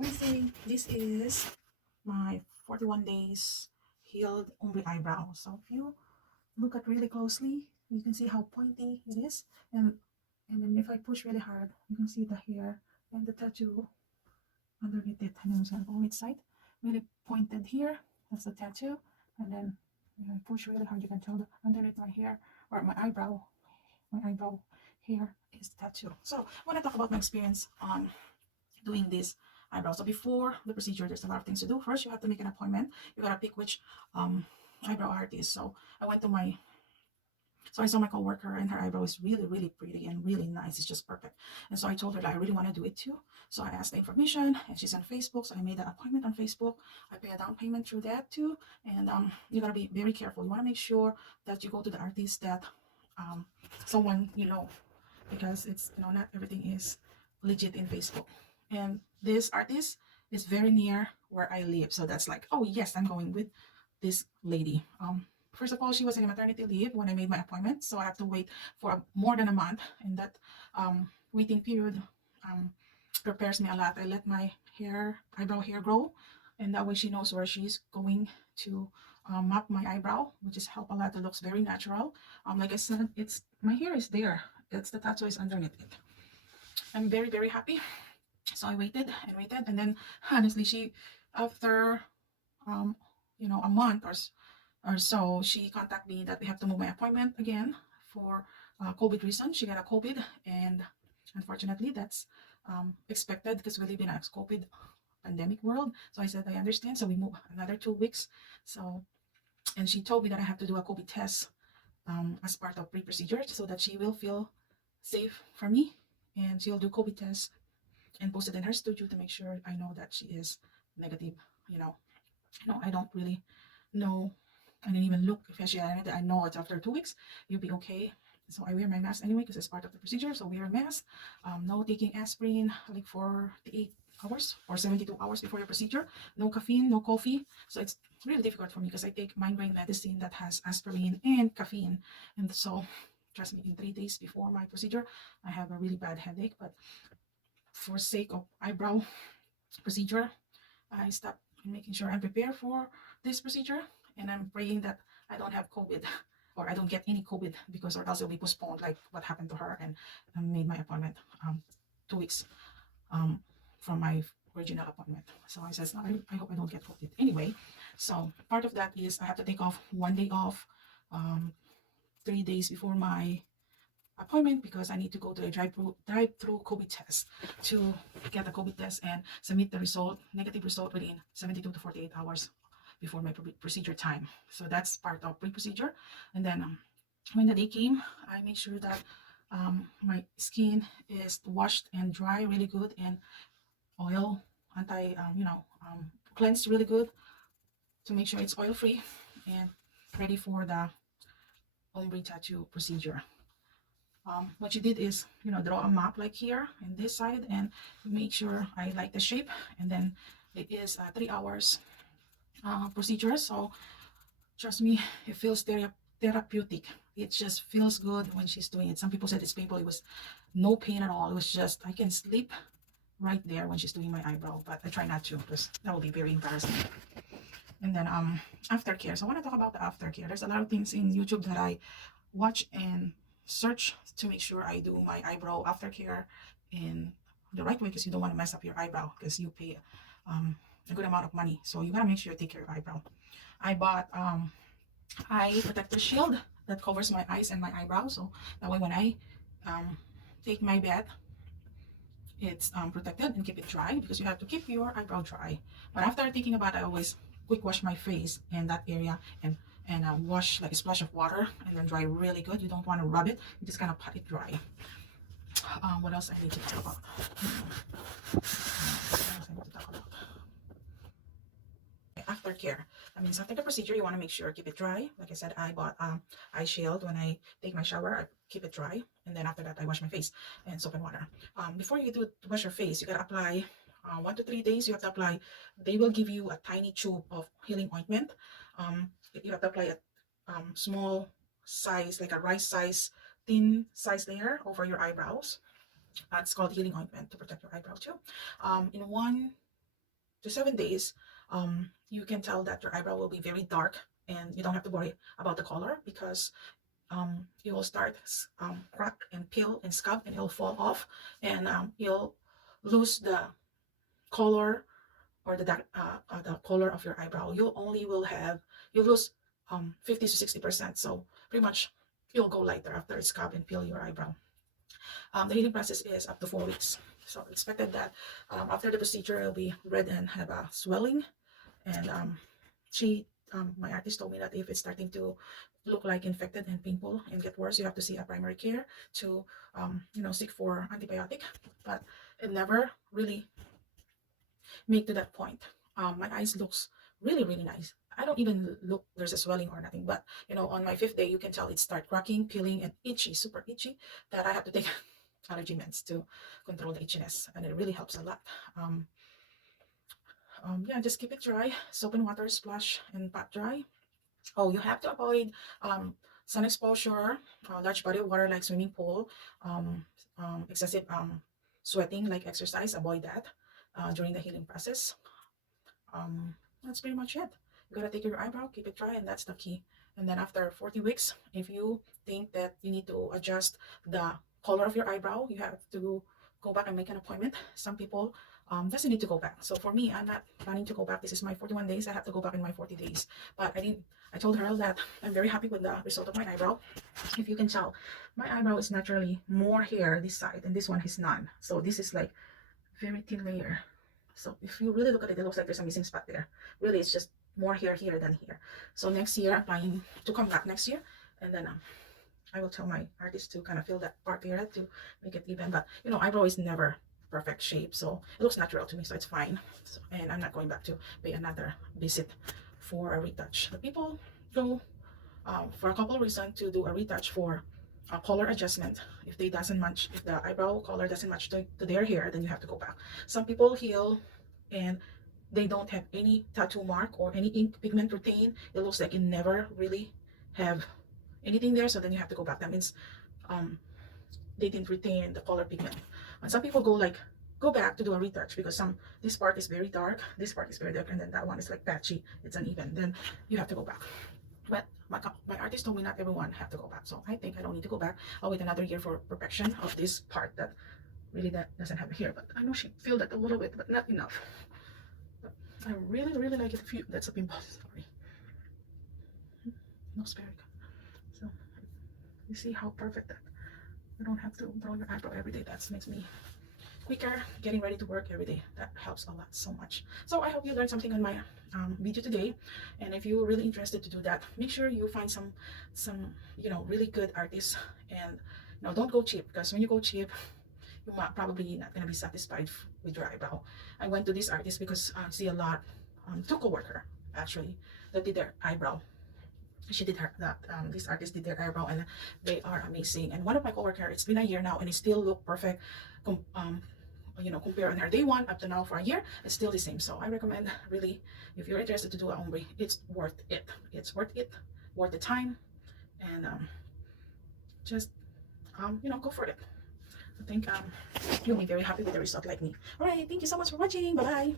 Wednesday. This is my 41 days healed ombre eyebrow. So if you look at really closely, you can see how pointy it is. And then if I push really hard, you can see the hair and the tattoo underneath it. And then on its side, really pointed here. That's the tattoo. And then when I push really hard, you can tell the underneath my hair or my eyebrow hair is the tattoo. So I want to talk about my experience on doing this eyebrow. So before the procedure, there's a lot of things to do. First, you have to make an appointment. You gotta pick which eyebrow artist. So I saw my coworker, and her eyebrow is really, really pretty and really nice. It's just perfect. And so I told her that I really want to do it too. So I asked the information, and she's on Facebook. So I made an appointment on Facebook. I pay a down payment through that too. And you gotta be very careful. You want to make sure that you go to the artist that um, someone you know, because it's not everything is legit in Facebook. And this artist is very near where I live, so that's like, oh yes, I'm going with this lady. First of all, she was in maternity leave when I made my appointment, so I have to wait for more than a month, and that waiting period um, prepares me a lot. I let my eyebrow hair grow, and that way she knows where she's going to map my eyebrow, which is help a lot. It looks very natural. Like I said, it's my hair is there. It's the tattoo is underneath it. I'm very, very happy. So I waited and waited, and then honestly, she after um a month or so, she contacted me that we have to move my appointment again for COVID reason. She got a COVID, and unfortunately, that's expected because we live in a COVID pandemic world. So I said I understand. So we move another 2 weeks. So and she told me that I have to do a COVID test as part of pre-procedure so that she will feel safe for me, and she'll do COVID test and post it in her studio to make sure I know that she is negative. You know, I don't really know. I didn't even look if she had it. I know it's after 2 weeks, you'll be okay. So I wear my mask anyway because it's part of the procedure. So wear a mask. No taking aspirin like for the 8 hours or 72 hours before your procedure. No caffeine, no coffee. So it's really difficult for me because I take migraine medicine that has aspirin and caffeine. And so, trust me, in 3 days before my procedure, I have a really bad headache. But for sake of eyebrow procedure, I stopped making sure I'm prepared for this procedure, and I'm praying that I don't have COVID or I don't get any COVID because or else it'll be postponed like what happened to her. And I made my appointment 2 weeks um, from my original appointment. So I says, no, I hope I don't get COVID anyway. So part of that is I have to take off 1 day off 3 days before my appointment because I need to go to a drive-through COVID test to get a COVID test and submit the negative result within 72 to 48 hours before my procedure time. So that's part of pre-procedure. And then when the day came, I made sure that my skin is washed and dry really good, and oil cleansed really good to make sure it's oil free and ready for the ombre tattoo procedure. What you did is, draw a map like here in this side and make sure I like the shape. And then it is 3 hours procedure. So trust me, it feels therapeutic. It just feels good when she's doing it. Some people said it's painful. It was no pain at all. It was just, I can sleep right there when she's doing my eyebrow, but I try not to because that would be very embarrassing. And then aftercare. So I want to talk about the aftercare. There's a lot of things in YouTube that I watch and search to make sure I do my eyebrow aftercare in the right way, because you don't want to mess up your eyebrow because you pay a good amount of money. So you gotta make sure you take care of your eyebrow. I bought eye protector shield that covers my eyes and my eyebrow, so that way when I um, take my bath, it's protected and keep it dry, because you have to keep your eyebrow dry. But after taking a bath, I always quick wash my face and that area, and wash like a splash of water and then dry really good. You don't want to rub it, you just kind of pat it dry. What else I need to talk about? Aftercare. That means after the procedure, you want to make sure keep it dry. Like I said, I bought eye shield. When I take my shower, I keep it dry, and then after that, I wash my face and soap and water. Before you do wash your face, you gotta apply 1 to 3 days. You have to apply. They will give you a tiny tube of healing ointment. You have to apply a small size, like a rice size, thin size layer over your eyebrows. It's called healing ointment to protect your eyebrow too. In one to 7 days, you can tell that your eyebrow will be very dark, and you don't have to worry about the color, because it will start crack and peel and scab, and it'll fall off, and you'll lose the color, or the color of your eyebrow. You only will have, you lose 50 to 60%. So pretty much you'll go lighter after it's scab and peel your eyebrow. The healing process is up to 4 weeks. So expected that after the procedure, it'll be red and have a swelling. And my artist told me that if it's starting to look like infected and painful and get worse, you have to see a primary care to, seek for antibiotic. But it never really make to that point. My eyes looks really, really nice. I don't even look there's a swelling or nothing, but on my 5th day, you can tell it start cracking, peeling, and itchy, super itchy, that I have to take allergy meds to control the itchiness, and it really helps a lot. Yeah, just keep it dry, soap and water, splash and pat dry. Oh, you have to avoid sun exposure, large body of water like swimming pool, excessive sweating like exercise. Avoid that during the healing process. That's pretty much it. You gotta take your eyebrow, keep it dry, and that's the key. And then after 40 weeks, if you think that you need to adjust the color of your eyebrow, you have to go back and make an appointment. Some people doesn't need to go back. So for me, I'm not planning to go back. This is my 41 days. I have to go back in my 40 days. But I told her that I'm very happy with the result of my eyebrow. If you can tell, my eyebrow is naturally more hair this side, and this one is none. So this is like very thin layer. So if you really look at it, it looks like there's a missing spot there. Really, it's just more hair here than here. So next year, I'm planning to come back next year, and then I will tell my artist to kind of fill that part here to make it even. But eyebrow is never perfect shape, so it looks natural to me, so it's fine. So, and I'm not going back to pay another visit for a retouch. The people go for a couple of reasons to do a retouch for a color adjustment. If the eyebrow color doesn't match to their hair, then you have to go back. Some people heal and they don't have any tattoo mark or any ink pigment retained. It looks like it never really have anything there, so then you have to go back. That means they didn't retain the color pigment. And some people go back to do a retouch because this part is very dark, this part is very dark, and then that one is like patchy, it's uneven. Then you have to go back. But my artist told me not everyone have to go back, so I think I don't need to go back. I'll wait another year for perfection of this part that really doesn't have hair. But I know she filled it a little bit, but not enough. But I really, really like it. That's a pimple. Sorry. No very good. So you see how perfect that. You don't have to draw your eyebrow every day. That makes me quicker getting ready to work every day. That helps a lot so much. So I hope you learned something on my video today, and if you're really interested to do that, make sure you find some really good artists, and don't go cheap, because when you go cheap, you're probably not going to be satisfied with your eyebrow. I went to this artist because I see a lot, two coworker actually, that did their eyebrow. She did this artist did their eyebrow, and they are amazing. And one of my coworker, it's been a year now, and it still look perfect. Compare on her day one up to now for a year, it's still the same. So I recommend, really, if you're interested to do an ombre, it's worth it. It's worth it, worth the time, and just go for it. I think you'll be very happy with the result like me. All right, thank you so much for watching. Bye bye.